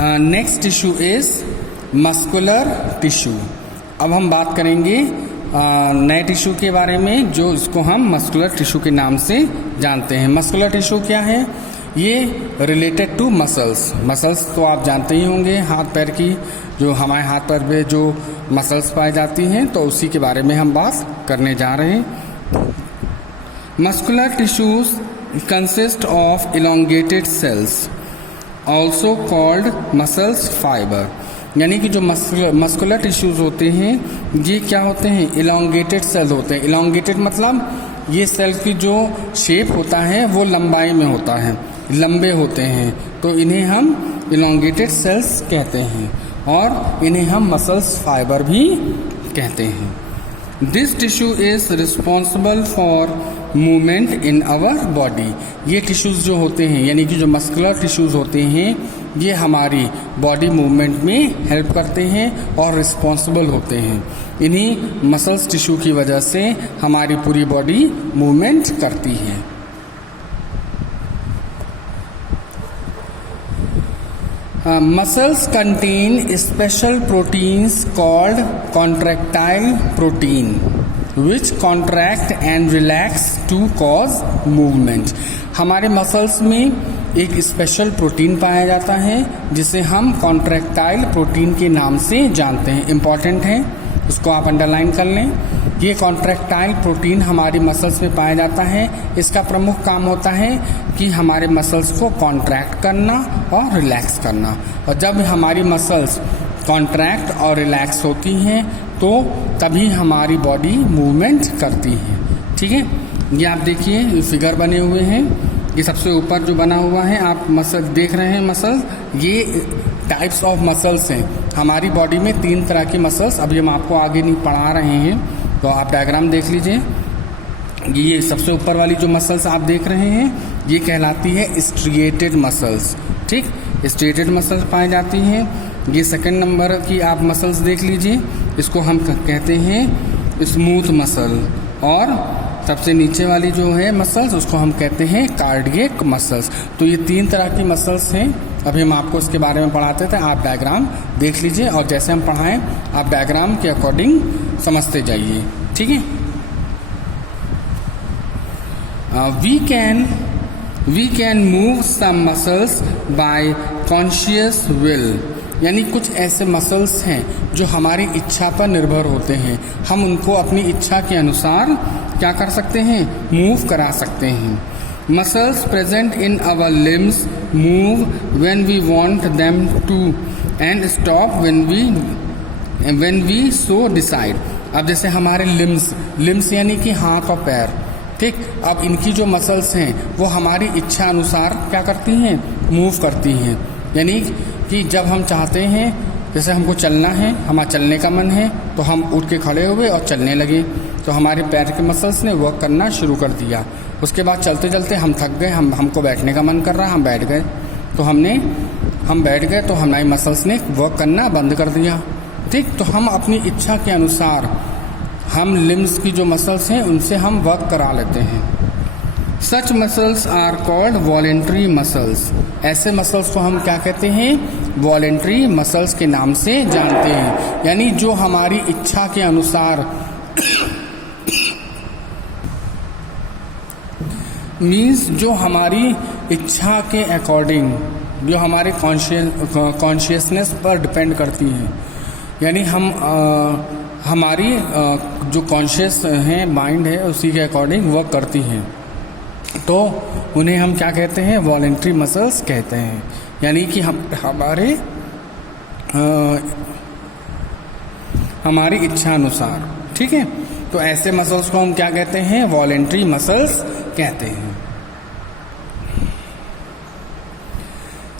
Next tissue is muscular tissue. अब हम बात करेंगे नए टिश्यू के बारे में, जो इसको हम मस्कुलर टिश्यू के नाम से जानते हैं। मस्कुलर टिश्यू क्या है? ये रिलेटेड टू मसल्स। मसल्स तो आप जानते ही होंगे, हाथ पैर की, जो हमारे हाथ पैर में जो मसल्स पाई जाती हैं, तो उसी के बारे में हम बात करने जा रहे हैं। Muscular tissues consist of elongated cells also called muscles fibre. यानी कि जो मस्कुलर टिश्यूज होते हैं ये क्या होते हैं? इलोंगेटेड सेल्स होते हैं। इलोंगेटेड मतलब ये सेल की जो शेप होता है वो लंबाई में होता है, लंबे होते हैं, तो इन्हें हम इलोंगेटेड सेल्स कहते हैं और इन्हें हम मसल्स फाइबर भी कहते हैं। This tissue is responsible for movement in our body. ये टिश्यूज जो होते हैं, यानी कि जो मस्कुलर टिश्यूज होते हैं, ये हमारी बॉडी मूवमेंट में हेल्प करते हैं और रिस्पॉन्सिबल होते हैं। इन्हीं मसल्स टिश्यू की वजह से हमारी पूरी बॉडी मूवमेंट करती है। Muscles contain special proteins called contractile protein which contract and relax to cause movement। हमारे मसल्स में एक स्पेशल प्रोटीन पाया जाता है जिसे हम कॉन्ट्रैक्टाइल प्रोटीन के नाम से जानते हैं। इम्पॉर्टेंट है, उसको आप अंडरलाइन कर लें। ये कॉन्ट्रैक्टाइल प्रोटीन हमारी मसल्स में पाया जाता है। इसका प्रमुख काम होता है कि हमारे मसल्स को कॉन्ट्रैक्ट करना और रिलैक्स करना, और जब हमारी मसल्स कॉन्ट्रैक्ट और रिलैक्स होती हैं तो तभी हमारी बॉडी मूवमेंट करती है। ठीक है, ये आप देखिए, ये फिगर बने हुए हैं। ये सबसे ऊपर जो बना हुआ है, आप मसल देख रहे हैं, मसल, ये टाइप्स ऑफ मसल्स हैं। हमारी बॉडी में 3 तरह की मसल्स, अभी हम आपको आगे नहीं पढ़ा रहे हैं, तो आप डायग्राम देख लीजिए। ये सबसे ऊपर वाली जो मसल्स आप देख रहे हैं ये कहलाती है स्ट्रिएटेड मसल्स। ठीक, स्ट्रिएटेड मसल्स पाई जाती हैं। ये सेकंड नंबर की आप मसल्स देख लीजिए, इसको हम कहते हैं स्मूथ मसल, और सबसे नीचे वाली जो है मसल्स उसको हम कहते हैं कार्डियक मसल्स। तो ये 3 तरह की मसल्स हैं। अभी हम आपको इसके बारे में पढ़ाते थे, आप डायग्राम देख लीजिए और जैसे हम पढ़ाएं आप डायग्राम के अकॉर्डिंग समझते जाइए। ठीक है, we can move some muscles by conscious will. यानी कुछ ऐसे मसल्स हैं जो हमारी इच्छा पर निर्भर होते हैं। हम उनको अपनी इच्छा के अनुसार क्या कर सकते हैं? मूव करा सकते हैं। Muscles present in our limbs move when we want them to and stop when we so decide. अब जैसे हमारे लिम्स यानी कि हाथ और पैर, ठीक, अब इनकी जो मसल्स हैं वो हमारी इच्छा अनुसार क्या करती हैं? मूव करती हैं। यानी कि जब हम चाहते हैं, जैसे हमको चलना है, हमारा चलने का मन है, तो हम उठ के खड़े हुए और चलने लगे, तो हमारे पैर के मसल्स ने वर्क करना शुरू कर दिया। उसके बाद चलते चलते हम थक गए, हमको बैठने का मन कर रहा, हम बैठ गए, तो हम बैठ गए तो हमारी मसल्स ने वर्क करना बंद कर दिया। ठीक, तो हम अपनी इच्छा के अनुसार हम लिम्स की जो मसल्स हैं उनसे हम वर्क करा लेते हैं। Such muscles are called voluntary muscles. ऐसे मसल्स को हम क्या कहते हैं? वॉलेंट्री मसल्स के नाम से जानते हैं। यानी जो हमारी इच्छा के अनुसार मीन्स जो हमारी इच्छा के अकॉर्डिंग, जो हमारे कॉन्शियसनेस पर डिपेंड करती हैं। यानी हमारी जो कॉन्शियस है, माइंड है, उसी के अकॉर्डिंग वर्क करती हैं, तो उन्हें हम क्या कहते हैं? वॉलेंट्री मसल्स कहते हैं। यानी कि हमारी इच्छा अनुसार। ठीक है, तो ऐसे मसल्स को हम क्या कहते हैं? वॉलेंट्री मसल्स कहते हैं।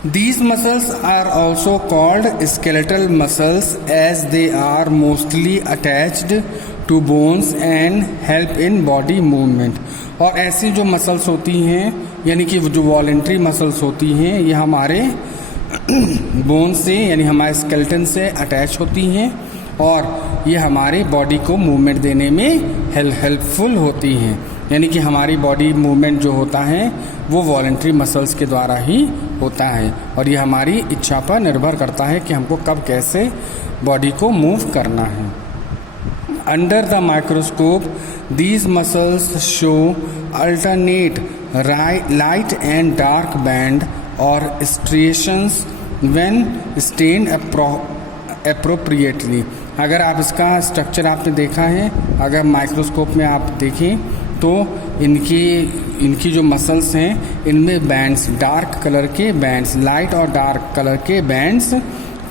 These muscles are also called skeletal muscles as they are mostly attached to bones and help in body movement। और ऐसी जो मसल्स होती हैं, यानी कि जो वॉलेंट्री मसल्स होती हैं, ये हमारे बोन से यानी हमारे स्केलेटन से अटैच होती हैं और ये हमारे बॉडी को मूवमेंट देने में हेल्पफुल होती हैं। यानी कि हमारी बॉडी मूवमेंट जो होता है वो वॉलेंट्री मसल्स के द्वारा ही होता है, और ये हमारी इच्छा पर निर्भर करता है कि हमको कब कैसे बॉडी को मूव करना है। Under the microscope these muscles show alternate light and dark band or striations when stained appropriately। अगर आप इसका स्ट्रक्चर आपने देखा है, अगर माइक्रोस्कोप में आप देखें तो इनकी जो मसल्स हैं इनमें बैंड्स, डार्क कलर के बैंड्स, लाइट और डार्क कलर के बैंड्स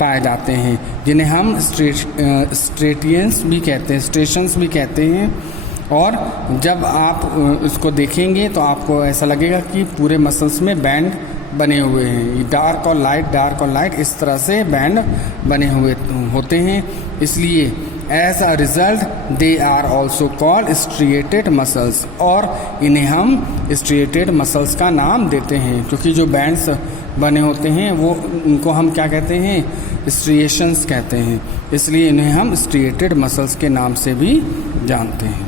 पाए जाते हैं, जिन्हें हम स्ट्रेटियंस भी कहते हैं, स्ट्रेशंस भी कहते हैं। और जब आप इसको देखेंगे तो आपको ऐसा लगेगा कि पूरे मसल्स में बैंड बने हुए हैं, ये डार्क और लाइट इस तरह से बैंड बने हुए होते हैं। इसलिए as a result they are also called striated muscles, और इन्हें हम स्ट्रिएटेड मसल्स का नाम देते हैं, क्योंकि जो बैंड्स बने होते हैं वो उनको हम क्या कहते हैं, स्ट्रिएशंस कहते हैं। इसलिए इन्हें हम स्ट्रिएटेड मसल्स के नाम से भी जानते हैं।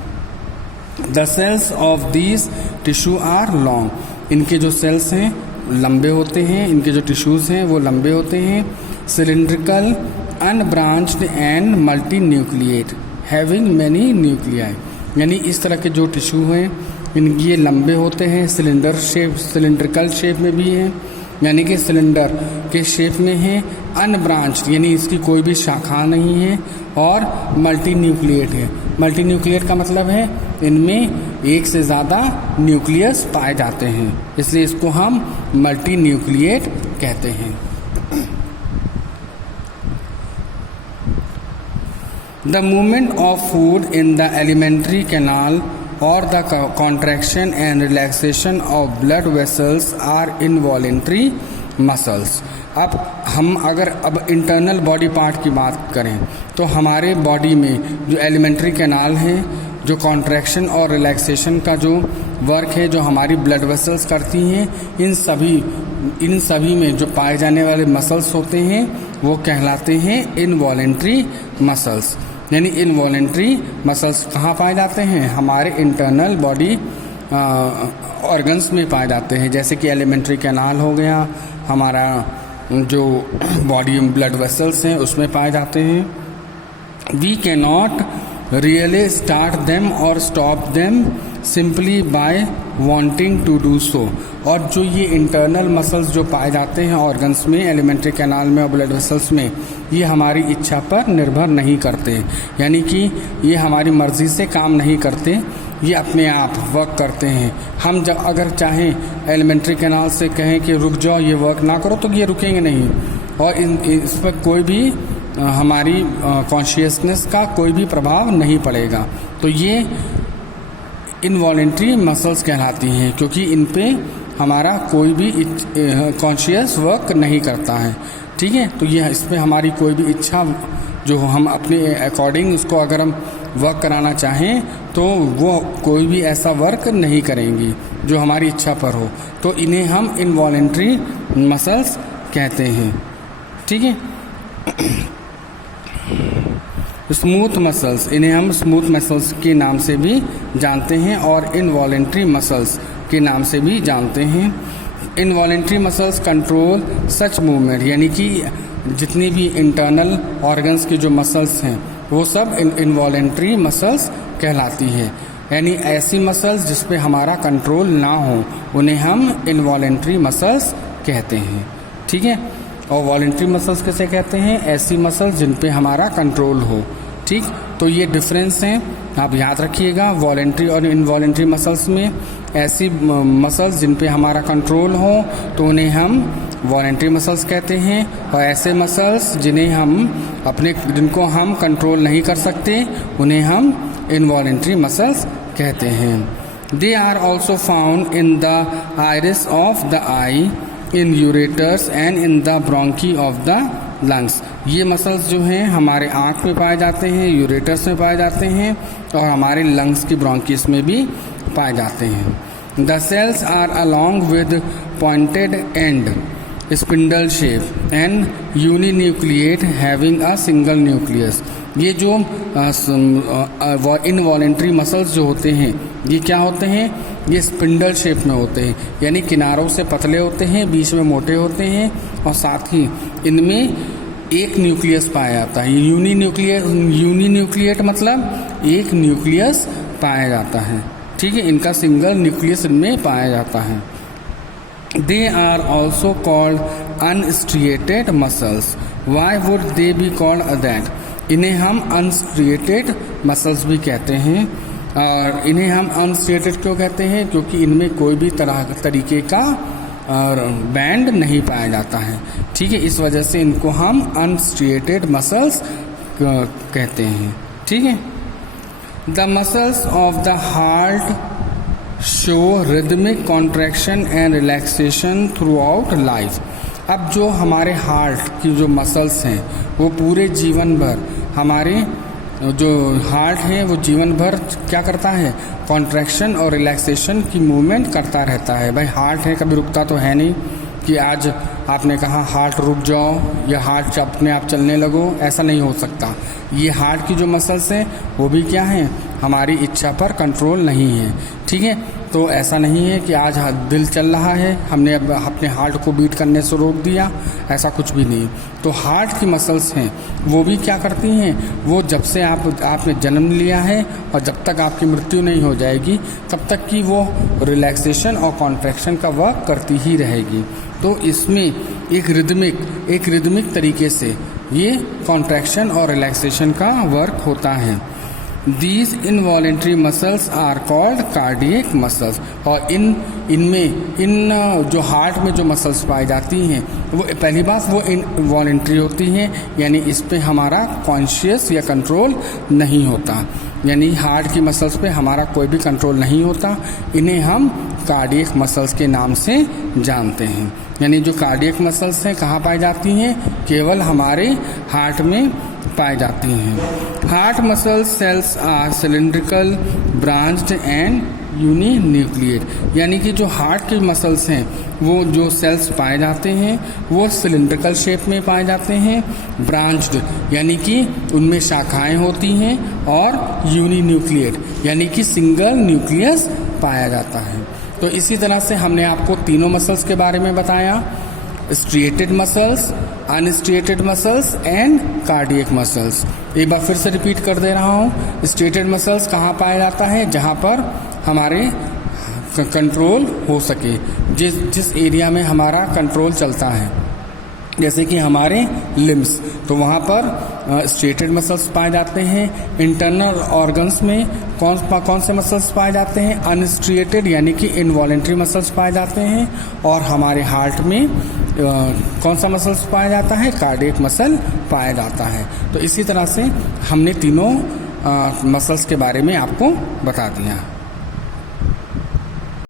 The cells of these tissue are long, इनके जो सेल्स हैं लंबे होते हैं, इनके जो टिश्यूज़ हैं वो लंबे होते हैं। Cylindrical, unbranched and multi nucleate having many nuclei, यानी इस तरह के जो टिश्यू हैं इनके ये लंबे होते हैं, सिलिंड्रिकल शेप में भी हैं, यानी कि सिलेंडर के शेप में है। अनब्रांच्ड यानी इसकी कोई भी शाखा नहीं है, और मल्टी न्यूक्लिएट है। मल्टी न्यूक्लिएट का मतलब है इनमें एक से ज़्यादा न्यूक्लियस पाए जाते हैं, इसलिए इसको हम मल्टी न्यूक्लिएट कहते हैं। The movement of food in the alimentary canal or the contraction and relaxation of blood vessels are involuntary muscles। अब हम अगर इंटरनल बॉडी पार्ट की बात करें तो हमारे बॉडी में जो एलिमेंट्री कैनाल है, जो कॉन्ट्रैक्शन और रिलैक्सेशन का जो वर्क है जो हमारी ब्लड वेसल्स करती हैं, इन सभी में जो पाए जाने वाले मसल्स होते हैं वो कहलाते हैं इनवॉलेंट्री मसल्स। यानी इनवॉलेंट्री मसल्स कहाँ पाए जाते हैं, हमारे इंटरनल बॉडी ऑर्गन्स में पाए जाते हैं, जैसे कि एलिमेंट्री कैनाल हो गया, हमारा जो बॉडी ब्लड वेसल्स हैं उसमें पाए जाते हैं। We can not really start them और stop them simply by wanting to do so. और जो ये इंटरनल मसल्स जो पाए जाते हैं ऑर्गन्स में, एलिमेंट्री कैनाल में और ब्लड वेसल्स में, ये हमारी इच्छा पर निर्भर नहीं करते, यानी कि ये हमारी मर्जी से काम नहीं करते, ये अपने आप वर्क करते हैं। हम जब अगर चाहें एलिमेंट्री कैनाल से कहें कि रुक जाओ, ये वर्क ना करो, तो ये रुकेंगे नहीं, और इस पर कोई भी हमारी कॉन्शियसनेस का कोई भी प्रभाव नहीं पड़ेगा। तो ये इनवॉलेंट्री मसल्स कहलाती हैं, क्योंकि इन पे हमारा कोई भी कॉन्शियस वर्क नहीं करता है। ठीक है, तो ये इसमें हमारी कोई भी इच्छा जो हम अपने अकॉर्डिंग उसको अगर हम वर्क कराना चाहें तो वो कोई भी ऐसा वर्क नहीं करेंगी जो हमारी इच्छा पर हो, तो इन्हें हम इनवॉलेंट्री मसल्स कहते हैं। ठीक है, स्मूथ मसल्स, इन्हें हम स्मूथ मसल्स के नाम से भी जानते हैं और इनवॉलेंट्री मसल्स के नाम से भी जानते हैं। इनवॉलेंट्री मसल्स कंट्रोल सच मूवमेंट, यानी कि जितनी भी इंटरनल ऑर्गन्स की जो मसल्स हैं वो सब इनवॉलेंट्री मसल्स कहलाती हैं, यानी ऐसी मसल्स जिस पे हमारा कंट्रोल ना हो उन्हें हम इनवॉलेंट्री मसल्स कहते हैं। ठीक है, और वॉलेंट्री मसल्स किसे कहते हैं, ऐसी मसल्स जिन पे हमारा कंट्रोल हो। ठीक, तो ये डिफरेंस हैं, आप याद रखिएगा। वॉलेंट्री और इनवॉलेंट्री मसल्स में ऐसी मसल्स जिन पे हमारा कंट्रोल हो तो उन्हें हम वॉलेंट्री मसल्स कहते हैं, और ऐसे मसल्स जिनको हम कंट्रोल नहीं कर सकते उन्हें हम इनवॉलेंट्री मसल्स कहते हैं। They are also found in the iris of the eye, in ureters and in the bronchi of the lungs. ये मसल्स जो हैं हमारे आँख में पाए जाते हैं, यूरेटर्स में पाए जाते हैं, और हमारे लंग्स की ब्रोंकिस में भी पाए जाते हैं। The cells are along with pointed end, spindle shape and uninucleate having a single nucleus. ये जो इनवॉलेंट्री मसल्स जो होते हैं ये क्या होते हैं, ये स्पिंडल शेप में होते हैं, यानी किनारों से पतले होते हैं, बीच में मोटे होते हैं और साथ ही इनमें एक न्यूक्लियस पाया जाता है। यूनिन्यूक्लिएट मतलब एक न्यूक्लियस पाया जाता है, ठीक है। इनका सिंगल न्यूक्लियस इनमें पाया जाता है। They are also called unstriated muscles. Why would they be called that? इन्हें हम अनस्ट्रिएटेड मसल्स भी कहते हैं। और इन्हें हम अनस्ट्रिएटेड क्यों कहते हैं? क्योंकि इनमें कोई भी तरीके का बैंड नहीं पाया जाता है, ठीक है। इस वजह से इनको हम अनस्ट्रिएटेड मसल्स कहते हैं, ठीक है। The muscles of the heart show rhythmic contraction and relaxation through out life. अब जो हमारे हार्ट की जो मसल्स हैं वो पूरे जीवन भर, हमारे जो हार्ट है वो जीवन भर क्या करता है, कॉन्ट्रैक्शन और रिलैक्सेशन की मूवमेंट करता रहता है। भाई हार्ट है, कभी रुकता तो है नहीं कि आज आपने कहा हार्ट रुक जाओ या हार्ट अपने आप चलने लगो, ऐसा नहीं हो सकता। ये हार्ट की जो मसल्स हैं वो भी क्या हैं, हमारी इच्छा पर कंट्रोल नहीं है, ठीक है। तो ऐसा नहीं है कि आज दिल चल रहा है, हमने अब अपने हार्ट को बीट करने से रोक दिया, ऐसा कुछ भी नहीं। तो हार्ट की मसल्स हैं वो भी क्या करती हैं, वो जब से आपने जन्म लिया है और जब तक आपकी मृत्यु नहीं हो जाएगी तब तक की वो रिलैक्सेशन और कॉन्ट्रैक्शन का वर्क करती ही रहेगी। तो इसमें एक रिदमिक तरीके से ये कॉन्ट्रैक्शन और रिलैक्सेशन का वर्क होता है। These involuntary muscles are called cardiac muscles। और इनमें जो हार्ट में जो मसल्स पाई जाती हैं वो पहली बात वो इनवॉलेंट्री होती हैं, यानी इस पे हमारा कॉन्शियस या कंट्रोल नहीं होता, यानी हार्ट की मसल्स पे हमारा कोई भी कंट्रोल नहीं होता। इन्हें हम कार्डियक मसल्स के नाम से जानते हैं। यानी जो कार्डियक मसल्स हैं कहाँ पाई जाती हैं, केवल हमारे हार्ट में पाई जाती हैं। Heart muscle cells are cylindrical, branched and uninucleate. यानी कि जो हार्ट की मसल्स हैं वो जो सेल्स पाए जाते हैं वो सिलिंड्रिकल शेप में पाए जाते हैं, ब्रांच्ड यानी कि उनमें शाखाएं होती हैं, और यूनिन्यूक्लिएट यानी कि सिंगल न्यूक्लियस पाया जाता है। तो इसी तरह से हमने आपको तीनों मसल्स के बारे में बताया, striated muscles, unstriated muscles and cardiac muscles. एक बार फिर से रिपीट कर दे रहा हूँ। स्ट्रिएटेड मसल्स कहाँ पाया जाता है, जहाँ पर हमारे कंट्रोल हो सके, जिस एरिया में हमारा कंट्रोल चलता है, जैसे कि हमारे लिम्स, तो वहाँ पर स्ट्रिएटेड मसल्स पाए जाते हैं। इंटरनल ऑर्गन्स में कौन से मसल्स पाए जाते हैं, अनस्ट्रिएटेड यानी कि इनवॉलेंट्री मसल्स पाए जाते हैं। और हमारे हार्ट में कौन सा मसल्स पाया जाता है, कार्डियक मसल पाया जाता है। तो इसी तरह से हमने तीनों मसल्स के बारे में आपको बता दिया।